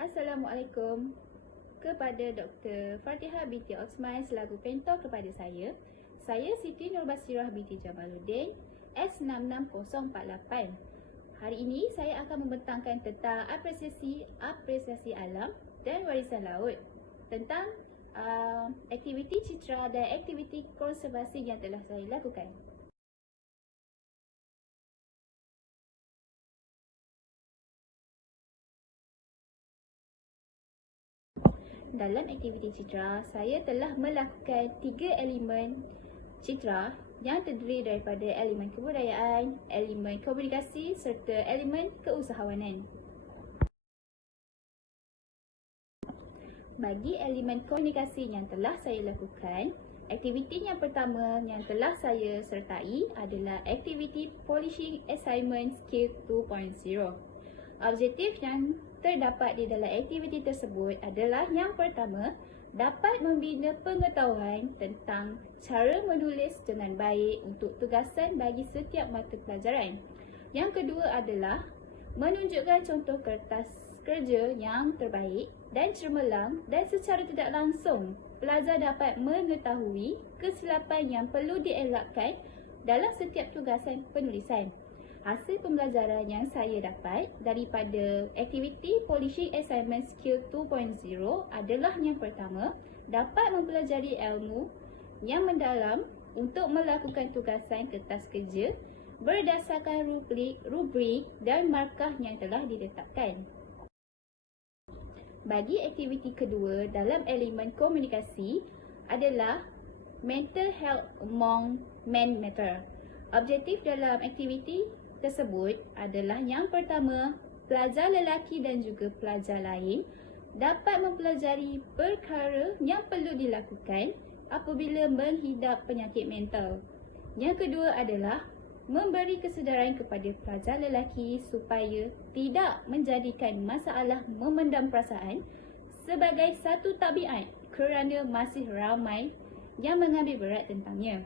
Assalamualaikum. Kepada Dr. Fatihah binti Osman selaku pentor kepada saya Siti Nurbasirah binti Jamaluddin S66048. Hari ini saya akan membentangkan tentang apresiasi alam dan warisan laut, tentang aktiviti citra dan aktiviti konservasi yang telah saya lakukan. Dalam aktiviti citra, saya telah melakukan 3 elemen citra yang terdiri daripada elemen kebudayaan, elemen komunikasi serta elemen keusahawanan. Bagi elemen komunikasi yang telah saya lakukan, aktiviti yang pertama yang telah saya sertai adalah aktiviti Polishing Assignment Skill 2.0. Objektif yang terdapat di dalam aktiviti tersebut adalah yang pertama, dapat membina pengetahuan tentang cara menulis dengan baik untuk tugasan bagi setiap mata pelajaran. Yang kedua adalah menunjukkan contoh kertas kerja yang terbaik dan cemerlang, dan secara tidak langsung pelajar dapat mengetahui kesilapan yang perlu dielakkan dalam setiap tugasan penulisan. Hasil pembelajaran yang saya dapat daripada aktiviti Polishing Assignment Skill 2.0 adalah yang pertama, dapat mempelajari ilmu yang mendalam untuk melakukan tugasan kertas kerja berdasarkan rubrik dan markah yang telah diletakkan. Bagi aktiviti kedua dalam elemen komunikasi adalah Mental Health Among Men Matter. Objektif dalam aktiviti tersebut adalah yang pertama, pelajar lelaki dan juga pelajar lain dapat mempelajari perkara yang perlu dilakukan apabila menghidap penyakit mental. Yang kedua adalah memberi kesedaran kepada pelajar lelaki supaya tidak menjadikan masalah memendam perasaan sebagai satu tabiat kerana masih ramai yang mengambil berat tentangnya.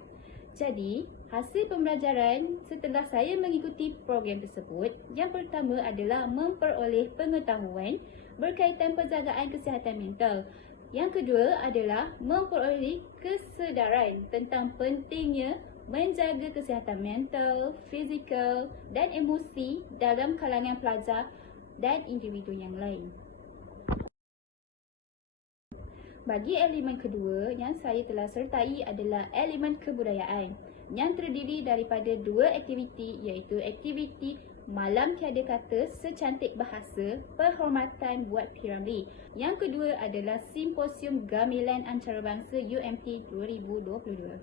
Jadi, hasil pembelajaran setelah saya mengikuti program tersebut, yang pertama adalah memperoleh pengetahuan berkaitan penjagaan kesihatan mental. Yang kedua adalah memperoleh kesedaran tentang pentingnya menjaga kesihatan mental, fizikal dan emosi dalam kalangan pelajar dan individu yang lain. Bagi elemen kedua yang saya telah sertai adalah elemen kebudayaan yang terdiri daripada 2 aktiviti, iaitu aktiviti Malam Tiada Kata Secantik Bahasa Penghormatan buat P. Ramlee. Yang kedua adalah Simposium Gamelan Antarabangsa UMT 2022.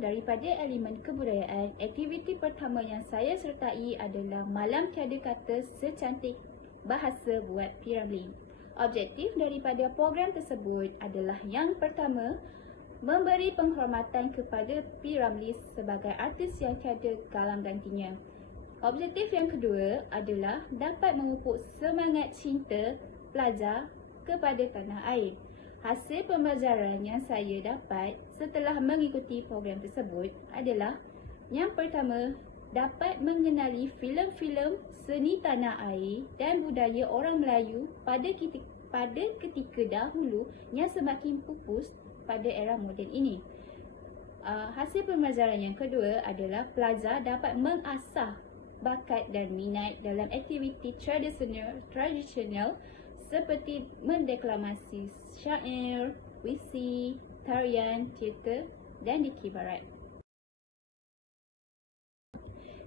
Daripada elemen kebudayaan, aktiviti pertama yang saya sertai adalah Malam Tiada Kata Secantik Bahasa buat P. Ramlee. Objektif daripada program tersebut adalah yang pertama, memberi penghormatan kepada P. Ramlee sebagai artis yang tiada galang gantinya. Objektif yang kedua adalah dapat memupuk semangat cinta pelajar kepada tanah air. Hasil pembelajaran yang saya dapat setelah mengikuti program tersebut adalah yang pertama, dapat mengenali filem-filem seni tanah air dan budaya orang Melayu pada ketika dahulu yang semakin pupus pada era moden ini. Hasil pembelajaran yang kedua adalah pelajar dapat mengasah bakat dan minat dalam aktiviti tradisional seperti mendeklamasi syair, puisi, tarian, teater dan dikibarat.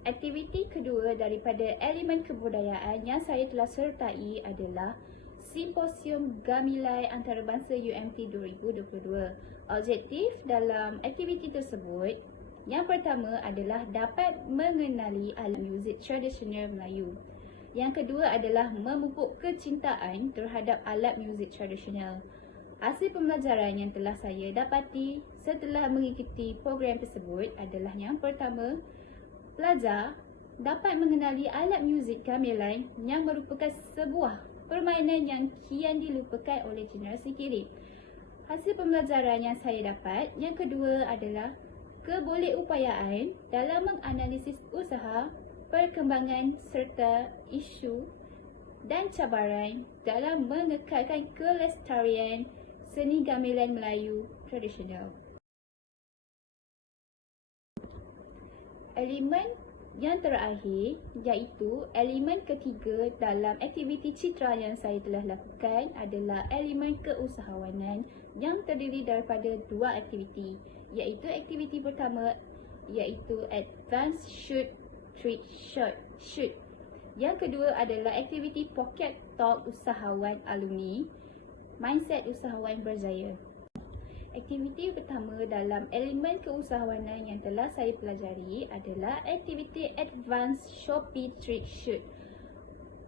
Aktiviti kedua daripada elemen kebudayaan yang saya telah sertai adalah Simposium Gamelan Antarabangsa UMT 2022. Objektif dalam aktiviti tersebut yang pertama adalah dapat mengenali alat muzik tradisional Melayu. Yang kedua adalah memupuk kecintaan terhadap alat muzik tradisional. Hasil pembelajaran yang telah saya dapati setelah mengikuti program tersebut adalah yang pertama, pelajar dapat mengenali alat muzik gamelan yang merupakan sebuah permainan yang kian dilupakan oleh generasi kini. Hasil pembelajaran yang saya dapat yang kedua adalah kebolehupayaan dalam menganalisis usaha, perkembangan serta isu dan cabaran dalam mengekalkan kelestarian seni gamelan Melayu tradisional. Elemen yang terakhir iaitu elemen ketiga dalam aktiviti citra yang saya telah lakukan adalah elemen keusahawanan yang terdiri daripada dua aktiviti, iaitu aktiviti pertama iaitu Advanced Shoot, Trick Shot, Shoot. Yang kedua adalah aktiviti Pocket Talk Usahawan Alumni, Mindset Usahawan Berjaya. Aktiviti pertama dalam elemen keusahawanan yang telah saya pelajari adalah aktiviti Advanced Shopee Trick Shoot.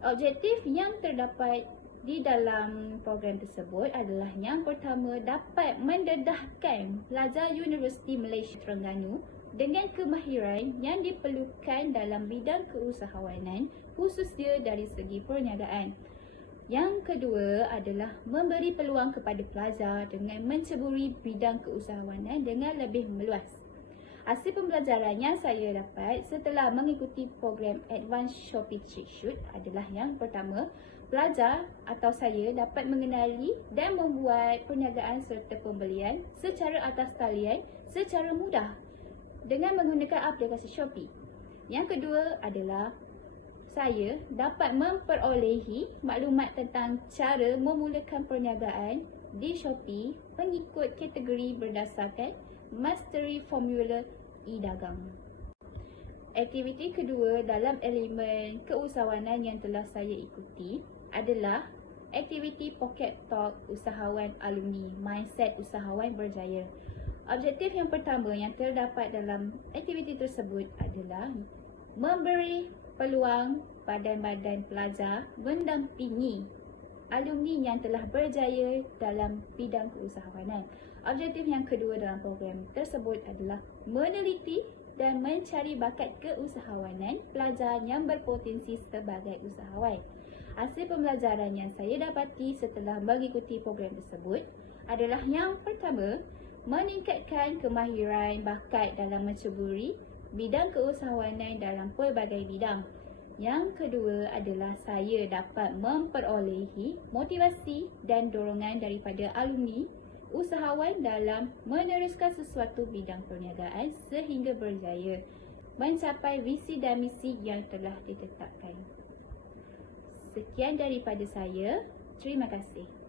Objektif yang terdapat di dalam program tersebut adalah yang pertama, dapat mendedahkan pelajar Universiti Malaysia Terengganu dengan kemahiran yang diperlukan dalam bidang keusahawanan, khususnya dari segi perniagaan. Yang kedua adalah memberi peluang kepada pelajar dengan menceburi bidang keusahawanan dengan lebih meluas. Hasil pembelajaran yang saya dapat setelah mengikuti program Advanced Shopee Trick Shoot adalah yang pertama, pelajar atau saya dapat mengenali dan membuat perniagaan serta pembelian secara atas talian secara mudah dengan menggunakan aplikasi Shopee. Yang kedua adalah saya dapat memperolehi maklumat tentang cara memulakan perniagaan di Shopee mengikut kategori berdasarkan Mastery Formula e-Dagang. Aktiviti kedua dalam elemen keusahawanan yang telah saya ikuti adalah aktiviti Pocket Talk Usahawan Alumni, Mindset Usahawan Berjaya. Objektif yang pertama yang terdapat dalam aktiviti tersebut adalah memberi peluang badan-badan pelajar mendampingi alumni yang telah berjaya dalam bidang keusahawanan. Objektif yang kedua dalam program tersebut adalah meneliti dan mencari bakat keusahawanan pelajar yang berpotensi sebagai usahawan. Hasil pembelajaran yang saya dapati setelah mengikuti program tersebut adalah yang pertama, meningkatkan kemahiran bakat dalam menceburi bidang keusahawanan dalam pelbagai bidang. Yang kedua adalah saya dapat memperolehi motivasi dan dorongan daripada alumni usahawan dalam meneruskan sesuatu bidang perniagaan sehingga berjaya mencapai visi dan misi yang telah ditetapkan. Sekian daripada saya. Terima kasih.